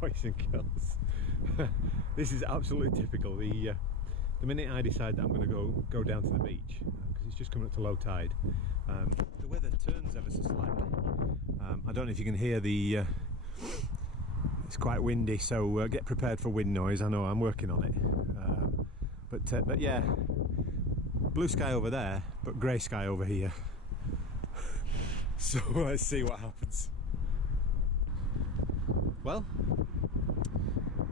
Boys and girls, this is absolutely typical. The minute I decide that I'm going to go down to the beach, because it's just coming up to low tide, the weather turns ever so slightly. I don't know if you can hear the it's quite windy, so get prepared for wind noise. I know I'm working on it, but yeah, blue sky over there but grey sky over here. So let's see what happens. Well,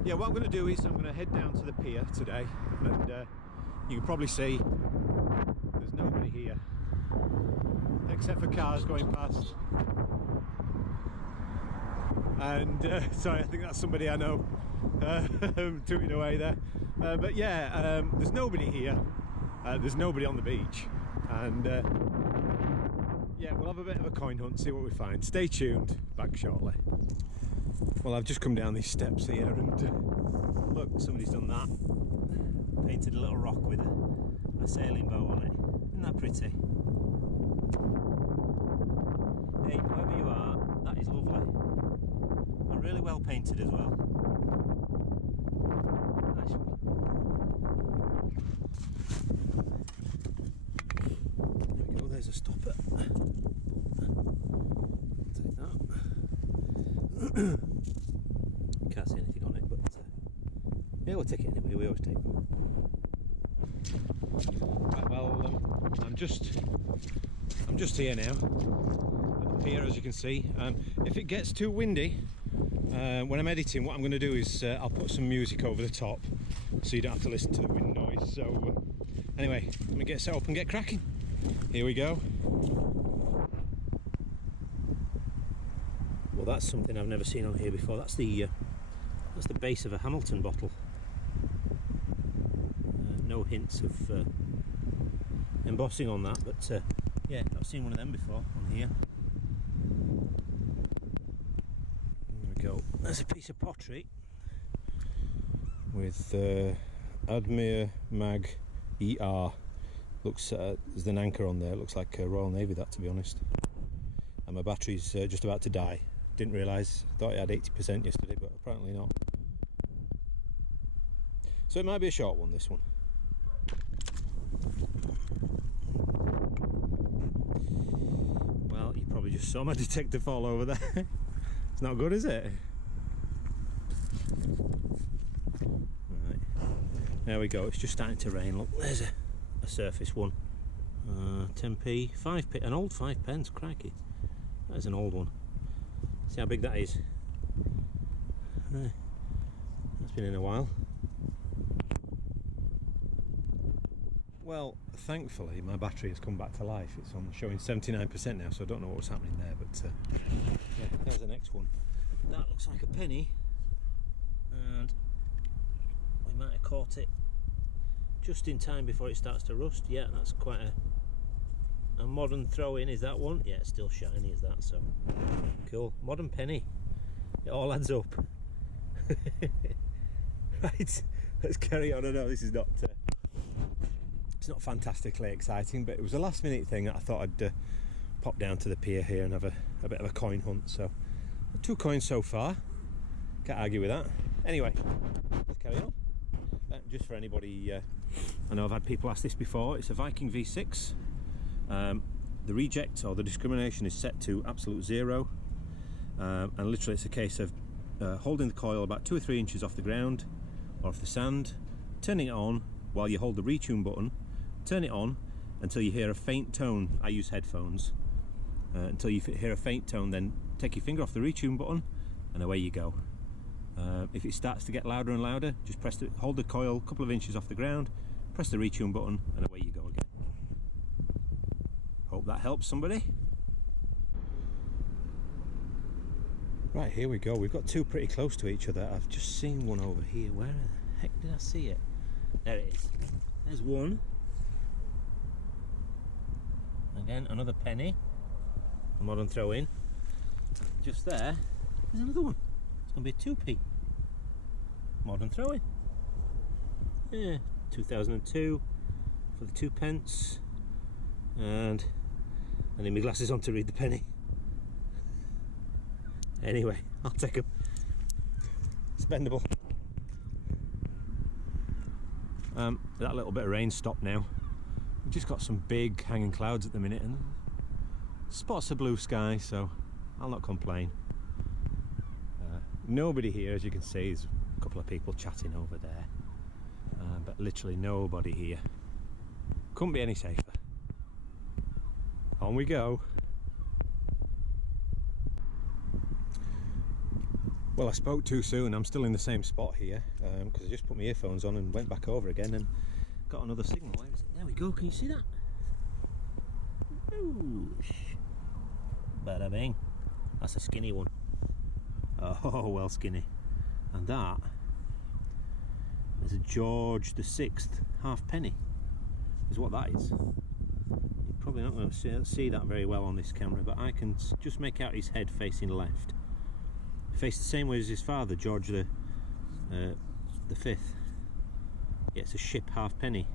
yeah, what I'm going to do is I'm going to head down to the pier today, and you can probably see there's nobody here except for cars going past. And sorry, I think that's somebody I know tooting away there. But yeah, there's nobody here. There's nobody on the beach, and yeah, we'll have a bit of a coin hunt, see what we find. Stay tuned, back shortly. Well, I've just come down these steps here, and look, somebody's done that. Painted a little rock with a sailing boat on it. Isn't that pretty? Hey, whoever you are, that is lovely. And really well painted as well. Nice one. There we go, there's a stopper. Take that. Can't see anything on it, but yeah, we'll take it anyway. We always take them. Right, well, I'm just here now at the pier, as you can see. If it gets too windy when I'm editing, what I'm going to do is I'll put some music over the top, so you don't have to listen to the wind noise. So anyway, let me get set up and get cracking. Here we go. Well, that's something I've never seen on here before. That's the base of a Hamilton bottle. No hints of embossing on that, but yeah, not seen one of them before on here. There we go. There's a piece of pottery with Admir Mag ER. Looks there's an anchor on there. It looks like Royal Navy, that, to be honest. And my battery's just about to die. Didn't realise. Thought it had 80% yesterday, but apparently not. So it might be a short one, this one. Well, you probably just saw my detector fall over there. It's not good, is it? Right, there we go. It's just starting to rain. Look, there's a surface one. 10p, 5p, an old 5p, crikey. That is an old one. See how big that is. That's been in a while. Well, thankfully my battery has come back to life. It's on showing 79% now, so I don't know what's happening there, but yeah, there's the next one. That looks like a penny, and we might have caught it just in time before it starts to rust. Yeah, that's quite a modern throw-in. Is that one? Yeah, it's still shiny as that, so cool. Modern penny. It all adds up. Right, let's carry on. I know this is not it's not fantastically exciting, but it was a last minute thing that I thought I'd pop down to the pier here and have a bit of a coin hunt. So 2 coins so far, can't argue with that. Anyway, let's carry on. Just for anybody, I know I've had people ask this before, it's a Viking V6. The reject or the discrimination is set to absolute 0, and literally it's a case of holding the coil about 2 or 3 inches off the ground or off the sand, turning it on while you hold the retune button, turn it on until you hear a faint tone. I use headphones. Until you hear a faint tone, then take your finger off the retune button and away you go. If it starts to get louder and louder, just hold the coil a couple of inches off the ground, press the retune button and away you go again. Hope that helps somebody. Right, here we go. We've got 2 pretty close to each other. I've just seen one over here. Where the heck did I see it? There it is. There's one. Again, another penny. A modern throw-in. Just there, there's another one. It's going to be a 2p. Modern throw-in. Yeah, 2002 for the 2p. And I need my glasses on to read the penny. Anyway, I'll take them. spendable. That little bit of rain stopped now. We've just got some big hanging clouds at the minute and spots of blue sky, so I'll not complain. Nobody here, as you can see. There's a couple of people chatting over there, but literally nobody here. Couldn't be any safer. On we go. Well, I spoke too soon. I'm still in the same spot here because I just put my earphones on and went back over again and got another signal. Where is it? There we go. Can you see that? Ooh, bada bing. That's a skinny one. Oh, well skinny. And that is a George VI halfpenny, is what that is. You're probably not going to see that very well on this camera, but I can just make out his head facing left. Faced the same way as his father, George the Fifth. Yeah, it's a ship halfpenny.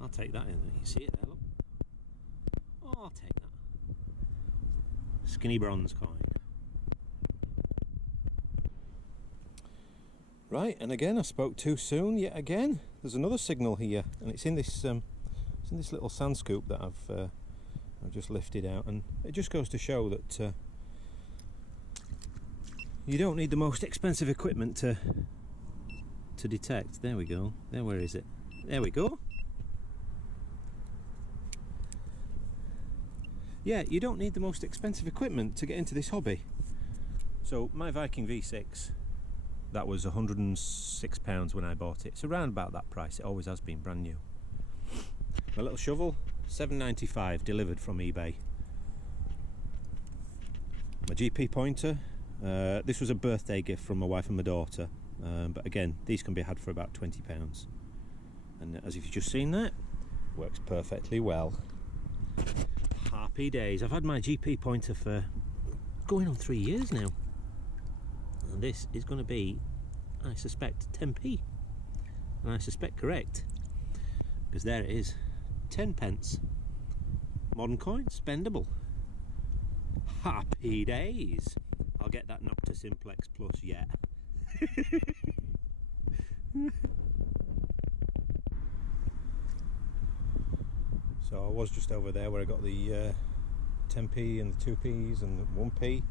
I'll take that. You can see it there, look. Oh, I'll take that. Skinny bronze coin. Right, and again I spoke too soon. Yet again, there's another signal here, and it's in this little sand scoop that I've just lifted out, and it just goes to show that you don't need the most expensive equipment to detect. There we go. There, where is it? There we go. Yeah, you don't need the most expensive equipment to get into this hobby. So my Viking V6, that was £106 when I bought it. It's around about that price. It always has been, brand new. My little shovel, £7.95, delivered from eBay. My GP pointer, this was a birthday gift from my wife and my daughter, but again, these can be had for about £20. And as you've just seen, that works perfectly well. Happy days. I've had my GP pointer for going on 3 years now, and this is going to be, I suspect, 10p, and I suspect correct, because there it is, 10p. Modern coin, spendable. Happy days. I'll get that Nocta Simplex Plus yet. So I was just over there where I got the 10p and the 2p's and the 1p,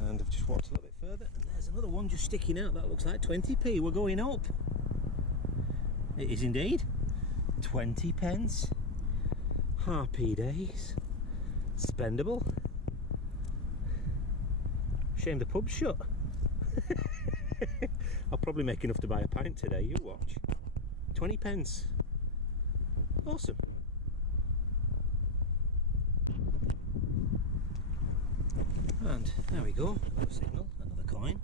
and I've just walked a little bit further and there's another one just sticking out that looks like 20p. We're going up. It is indeed 20p. Happy days. Spendable. Shame the pub's shut. I'll probably make enough to buy a pint today, you watch. 20p. Awesome. And there we go, another signal, another coin.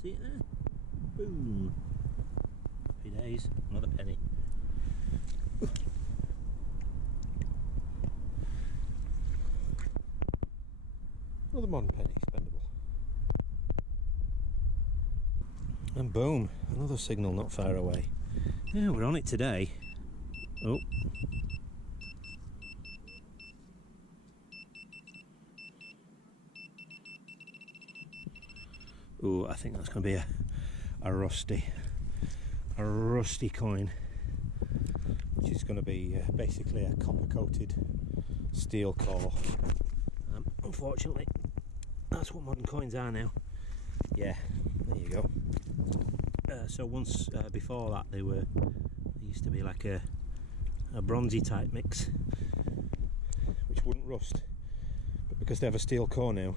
See it there? Boom. Happy days, another penny. Another modern penny, spendable. And boom, another signal not far away. Yeah, we're on it today. Oh. Ooh, I think that's going to be a rusty coin, which is going to be basically a copper-coated steel core. Unfortunately, that's what modern coins are now. Yeah, there you go. So once before that, they used to be like a bronzy type mix, which wouldn't rust. But because they have a steel core now,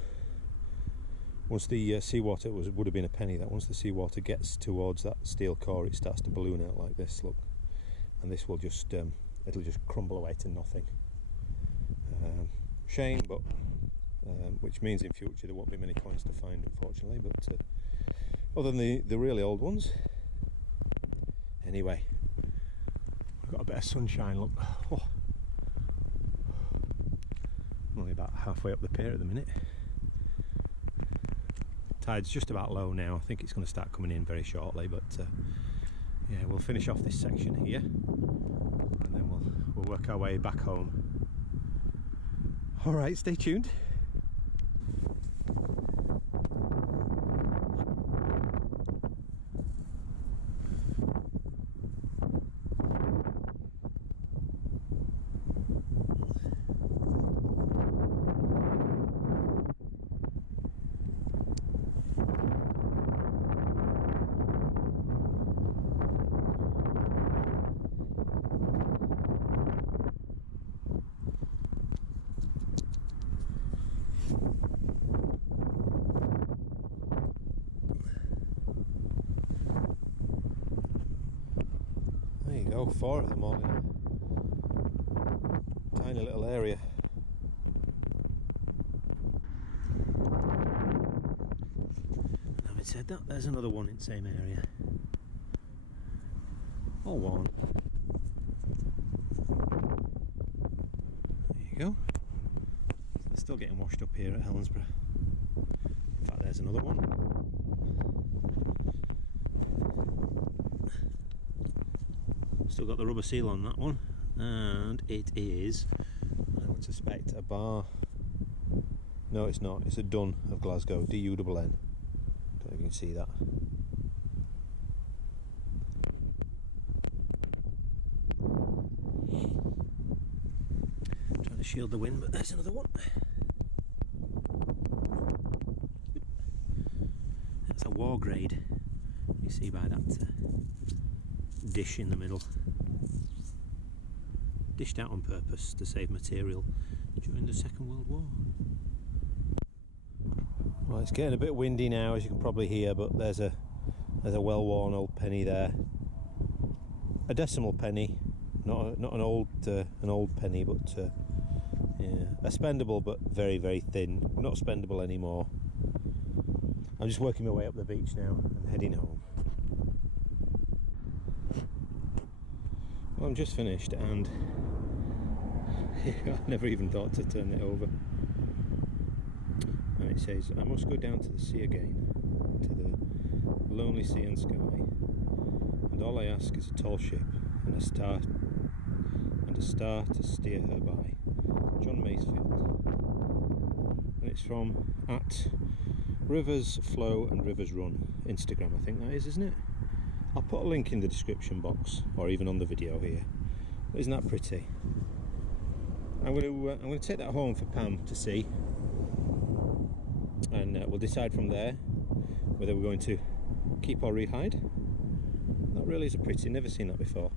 once the seawater would have been a penny, that once the seawater gets towards that steel core, it starts to balloon out like this, look, and this will just it'll just crumble away to nothing. Shame, but which means in future there won't be many coins to find, unfortunately, but other than the really old ones. Anyway, we've got a bit of sunshine, look. Oh. I'm only about halfway up the pier at the minute. Tide's just about low now. I think it's going to start coming in very shortly, but yeah, we'll finish off this section here and then we'll work our way back home. Alright, stay tuned. Oh, 4 of them all in a tiny little area. And having said that, there's another one in the same area. All one. There you go. They're still getting washed up here at Helensburgh. In fact, there's another one. Still got the rubber seal on that one, and it is, I would suspect, a bar. No, it's not. It's a Dun of Glasgow, DUNN. Don't know if you can see that. Trying to shield the wind, but there's another one. That's a war grade. You see by that dish in the middle. Dished out on purpose to save material during the Second World War. Well, it's getting a bit windy now, as you can probably hear, but there's a well-worn old penny there. A decimal penny, not an old penny, but yeah, a spendable but very, very thin. Not spendable anymore. I'm just working my way up the beach now and heading home. Well, I'm just finished, and I never even thought to turn it over. And it says, I must go down to the sea again, to the lonely sea and sky, and all I ask is a tall ship and a star to steer her by. John Masefield. And it's from @Rivers Flow and Rivers Run, Instagram, I think that is, isn't it? I'll put a link in the description box, or even on the video here. Isn't that pretty? I'm going to take that home for Pam to see, and we'll decide from there whether we're going to keep or rehide. That really is a pretty. Never seen that before.